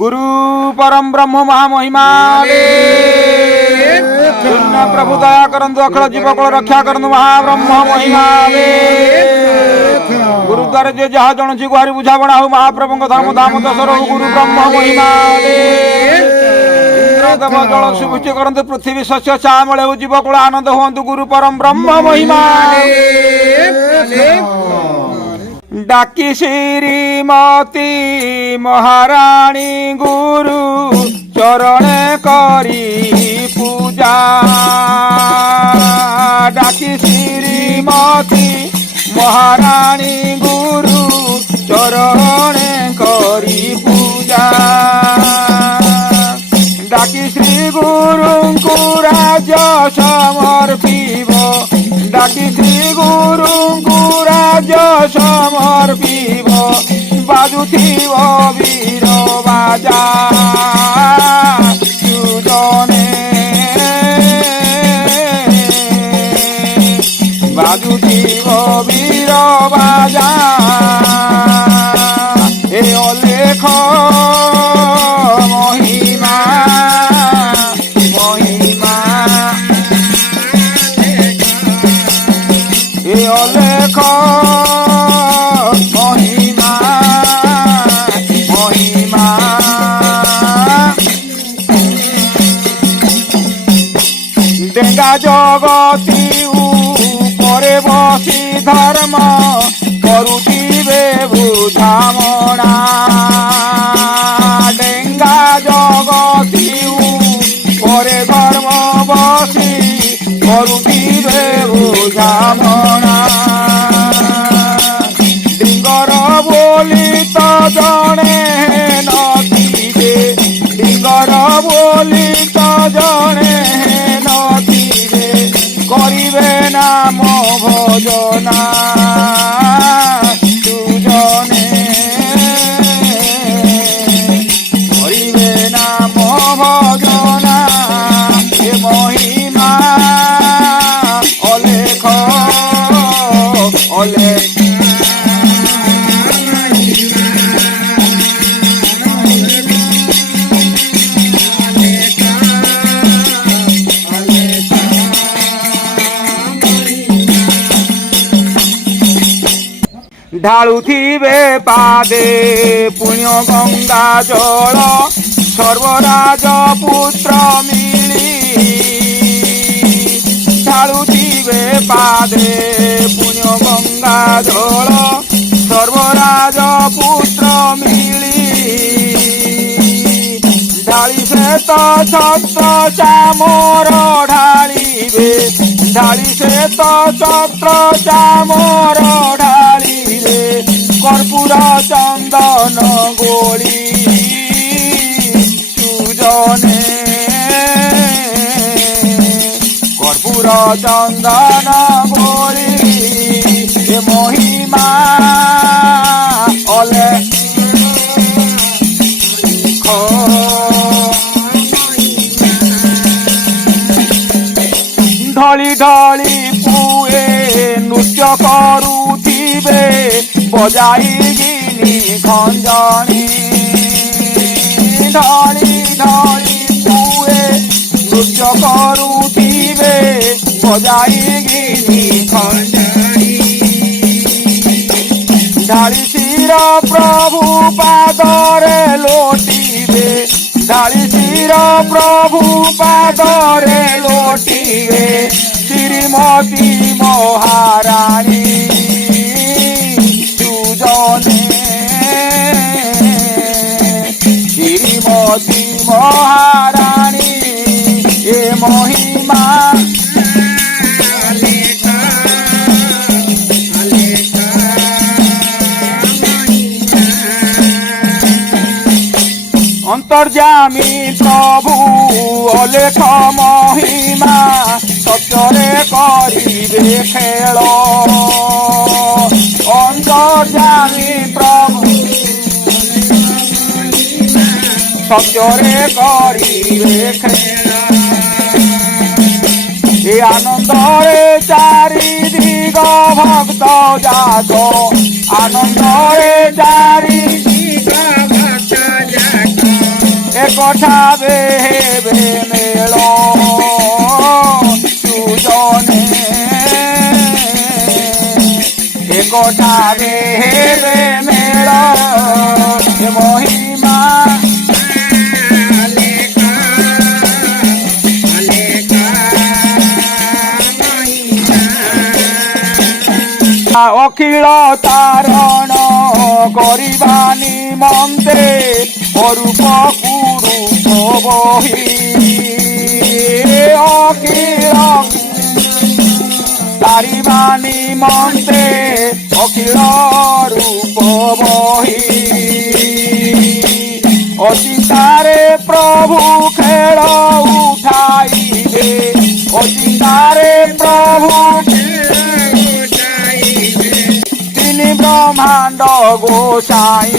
गुरु परम ब्रह्म महामहिमा शून्य प्रभु दया करंतु अखिल जीवकल रक्षा करंतु महाब्रह्म महिमा गुरुद्वार जे जहा जन जी गुहारी बुझावणा हो महाप्रभु धर्म धाम दशर हो गुरु ब्रह्म महिमा इंद्रदेव जल सुवृष्टि करंतु पृथ्वी शस्य श्यामले हो जीवकुल आनंद हुअन्तु गुरु परम ब्रह्म महिमा डाकी श्रीमती महाराणी गुरु चरणे करी पूजा डाकी श्रीमती महाराणी गुरु चरणे करी पूजा डाकी श्री गुरुଙ୍କୁ राज्य समर्पिब डाकी श्री गुरुଙ୍କୁ राज्य समर्पिब बाजुथिब वीर बाजा सुजने बाजुथिब वीर बाजा ए अलेख महिमा महिमा ए अलेख महिमा महिमा डेंगा जगती उपरे बसी धर्म करुथिबे बुझामणा डेंगा जगती उपरे धर्म बसी करुथिबे बुझामणा डिंगर बोली तो जणे नथिबे डिंगर बोली तो जणे नथिबे करिबे नाम भजना सुजने करिबे नाम भजना ए महिमा अलेख अलेख ढालुथिबे पादे पुण्य गंगा जल सर्वराज पुत्र मिली ढालुथिबे पादे पुण्य गंगा जल सर्वराज पुत्र मिली ढाली से तो छत्र चामर ढालिबे ढाली से तो छत्र चामर ढालिबे कर्पूर चंदन गोली सुजने कर्पूर चंदन गोली ए महिमा अलेख ढली ढली पुए नृत्य करुथिबे बजाई गिनी खंजनी ढली ढली पुए नृत्य करुथिबे बजाई गिनी खंजनी ढाली शिर प्रभु पादरे लोटिबे ढाली शिर प्रभु पादरे लोटिबे श्रीमती महाराणी सुजने श्रीमती महाराणी ए महिमा अंतर्जामी प्रभु अलेख महिमा सत्यरे करिबे खेल अंतर्जामी प्रभु सत्यरे करिबे खेल ए आनंदरे चारिदिग भक्त जात आनंदरे चारिदिग भक्त जात একঠাবে হেবে মেল সুজনে একঠাবে হেবে মেল মহিমা অখিଳ ତାରଣ କରିବା ନିମନ୍ତେ ଅରୂପ କୁରୂପ ବହି ଅଖିଳ ତାରିବା ନିମନ୍ତେ ଅଖିଳ ରୂପ ବହି ଅଚିନ୍ତାରେ ପ୍ରଭୁ ଖେଳ ଉଠାଇବେ ଅଚିନ୍ତାରେ ପ୍ରଭୁ ব্রহ্মাণ্ড গোসাই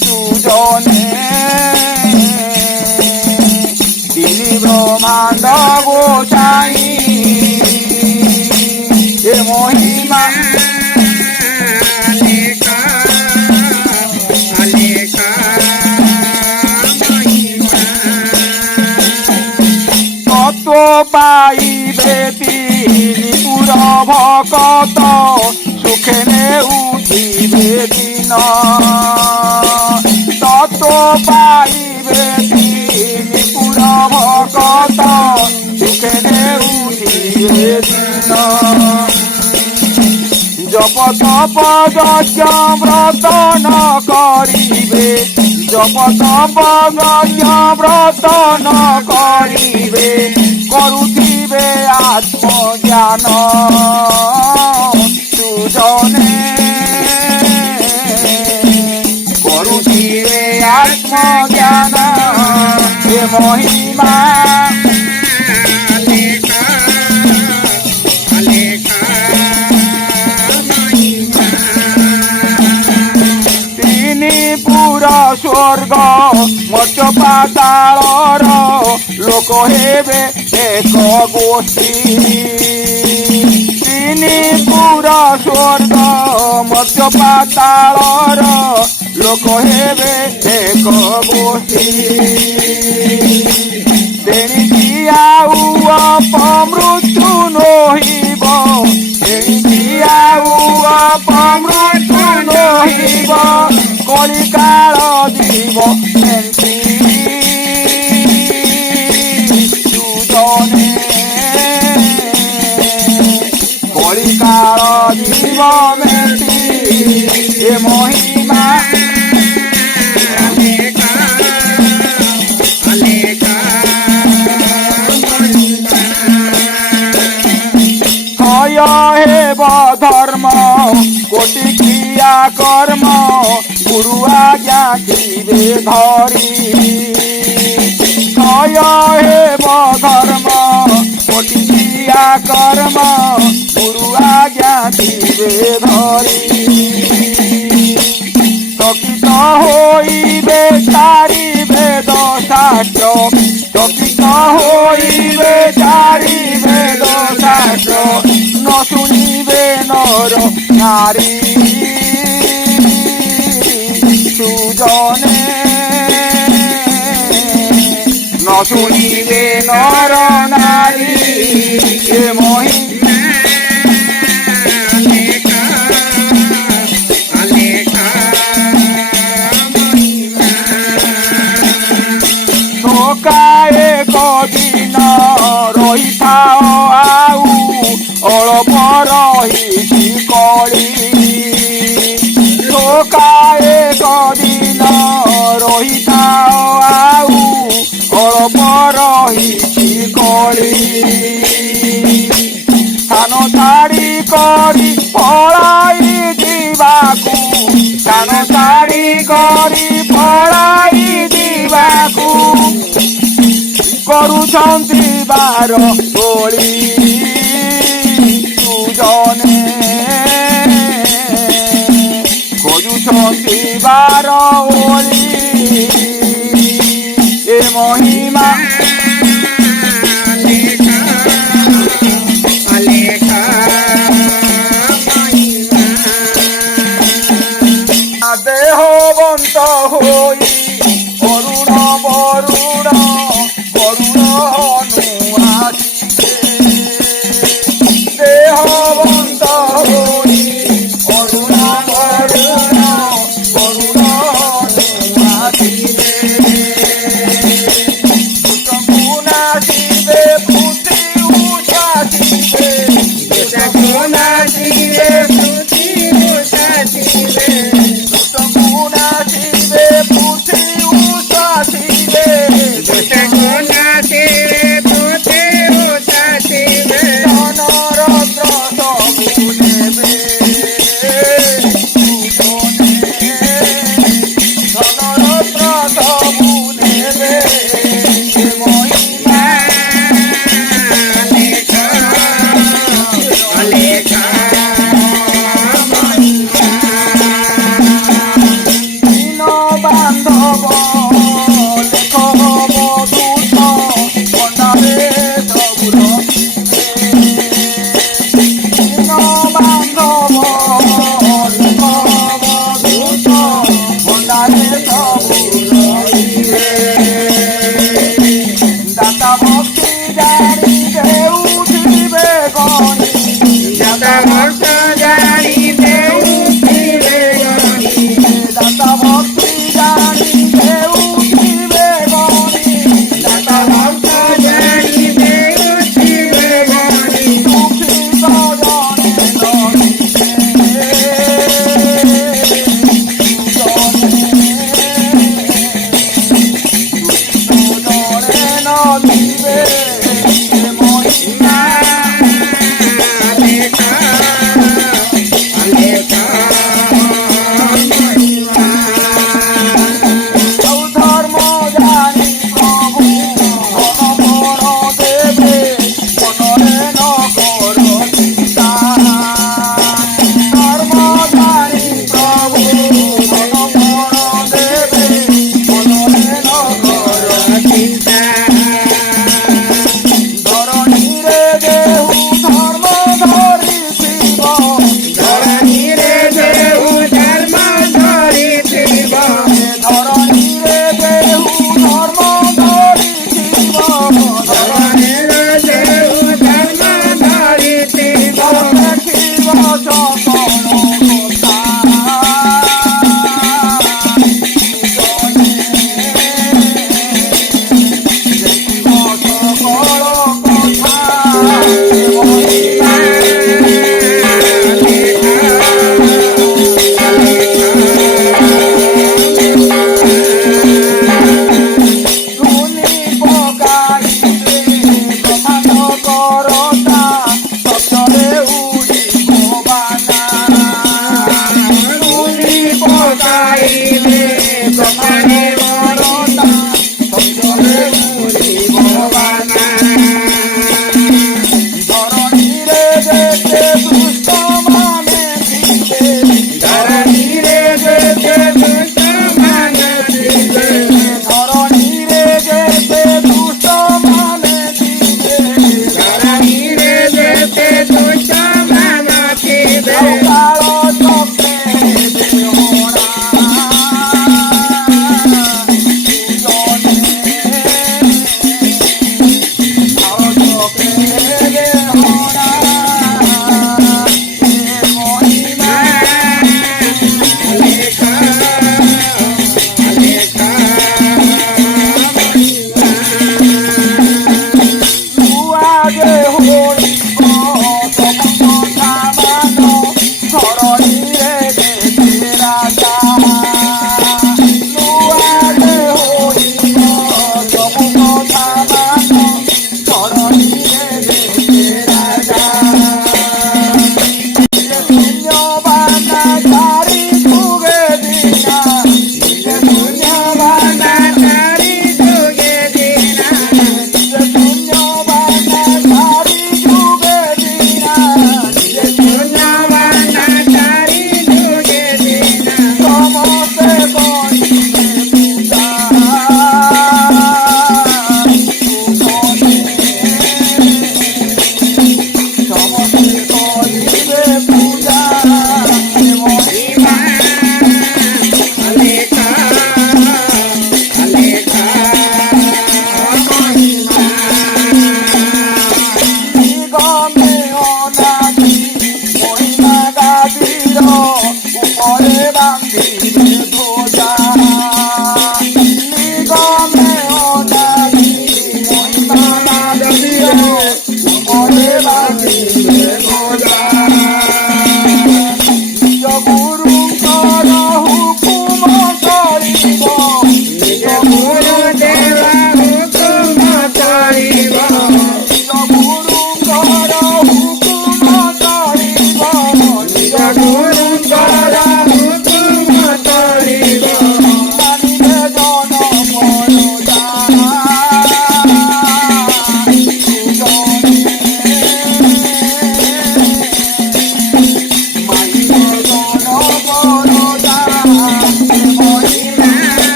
সুজনে তিনি ব্রহ্মাণ্ড গোসাই এ মহিমা তত্ত্ব পাইবে তিনি পুর ভকত সুখেনে উঠিবে দিন তত্ত্ব পাইবে তিনি পুর ভকত সুখেনে উঠিবে দিন জপ তপ যজ্ঞ ব্রত ন করিবে জপ তপ যজ্ঞ ব্রত ন করিবে করুথিবে আত্মজ্ঞান সুজনে করুথিবে আত্মজ্ঞান এ মহিমা তিনি পুরা স্বর্গ মর্ত্য পাতাଳର লোক হেবে এক গোষ্ঠী তিনি পুরা স্বর্গ মর্ত্য পাতাଳର লোক হেবে এক গোষ্ঠী তেଣିকি ଆଉ ଅପମୃତ୍ୟୁ ନୋହିବ ତେଣିକି ଆଉ ଅପମୃତ୍ୟୁ ନୋହିବ কলিকাল দিব মেন্টি সুজনে কলিকাল দিব মেন্টি এ মহিমা ক্ষয় হেব ধর্ম কোটি ক্রিয়া কর্ম গুরু আজ্ঞা দিবে ধরি ক্ষয় হেব ধর্ম কোটি ক্রিয়া কর্ম গুরু আজ্ঞা দিবে ধরি চকিত হইবে চারি বেদ শাস্ত্র চকিত হইবে চারি বেদ শাস্ত্র ন শুনিবে নর নারী সুজনে ন শুনিবে নর নারী এ মহিমা ধোকায়ে কদিন রহিথাও আউ অল্প রহিছি কলি ধোকায়ে কদিন রহিথাও আউ অল্প রহিছি কলি স্থান ছাড়ি করি পলাই দিবাকু স্থান ছাড়ি করি পলাই দিবাকু କରୁଛନ୍ତି ବାର ଗୋଳି ସୁଜନେ ଖୋଜୁଛନ୍ତି ବାର ଓଳି ଏ ମହିମା ଦେହବନ୍ତ ହୋଇ লেখ মধুত ভণ্ডারে ସବୁ ରଖିବେ ଦୀନ ବାନ୍ଧବ ଲେଖ ମଧୁତ ଭଣ୍ଡାରେ ସବୁ ରଖିବେ ଦାତା ଭକ୍ତି ଜାଣି ଦେଉଥିବେ ଗଣି ଦାତା ଭକ୍ତ ଜାଣି ଦେଉଥିବେ ଗଣି ଦାତା ଭକ୍ତି ଜାଣି ଦେଉଥିବେ ଗଣି ଦାତା ଭକ୍ତ ଜାଣି ଦେଉଥିବେ ଗଣି ଦୁଃଖୀ ଜଣେ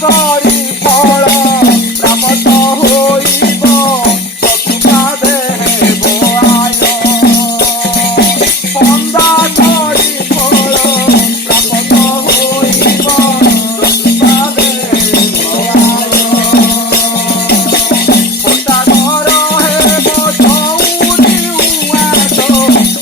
କରି ଫଳ ପ୍ରାପ୍ତ ହୋଇବ ଚତୁର୍ଥା ଦେବ ଆୟ ପନ୍ଦା କରି ଫଳ ପ୍ରାପ୍ତ ହୋଇବ ଚତୁର୍ଥା ଦେବ ଆୟ ଖୋଟା ଘର ହେବ ଚଉରି ଉଆସ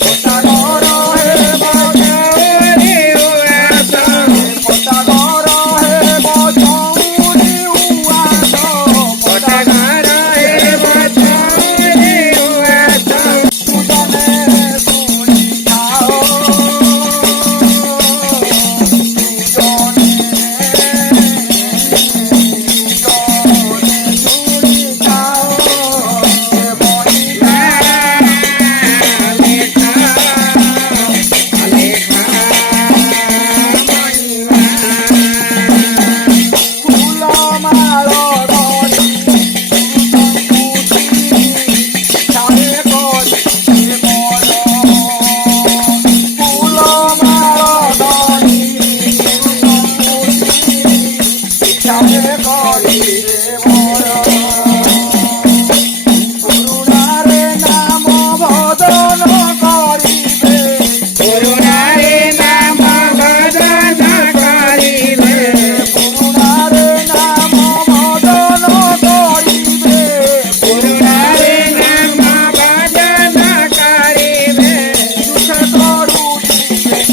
ଖୋଟା ଘର ହେବ ଚଉରି ଉଆସ ଖୋଟା ଘର ହେବ ଚଉରି ଉଆସ ଖୋଟା ଘର ହେବ ଚଉରି ଉଆସ ପୂଜନେ ଶୁଣି ଥାଅ କରୁଣାରେ ନାମ ଭଜନ କରିବେ କରୁଣାରେ ନାମ ଭଜନ କରିବେ କରୁଣାରେ ନାମ ଭଜନ କରିବେ କରୁଣାରେ ନାମ ଭଜନ କରିବେ ଦୁଃଖ କରୁଥିବେ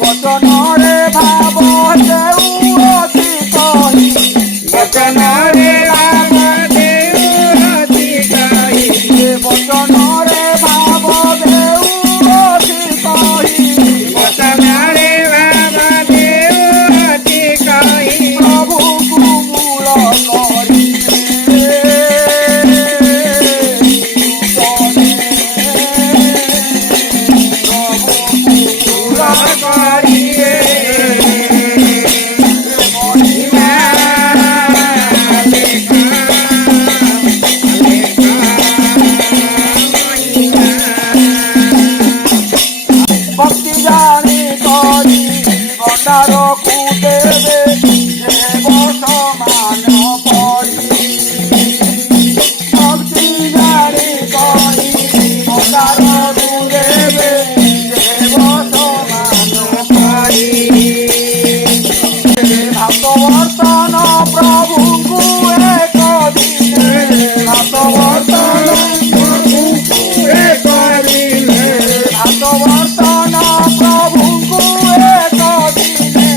বচনরে ভাব দেউরতি কহি বচনরে ভাব দেউরতি কহি বচনরে ভাব দেউরতি কহি বচনরে ভাব দেউরতি কহি প্রভু কুমূল করিবে ভক্তি জানি করি ভণ্ডারকু দেবে দেব সমান পরি ভক্তি জানি করি ভণ্ডারকু দেবে দেব সমান পরি ভাগবর্তন প্রভুଙ୍କୁ এক দিনে ভাগবর্তন প্রভুଙ୍କୁ এক দিনে ভাগবর্তন প্রভুଙ୍କୁ এক দিনে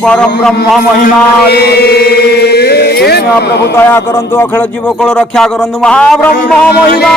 परम ब्रह्म महिमा पुण्य प्रभु दया करंतु अखिल जीव को रक्षा करंतु महाब्रह्म महिमा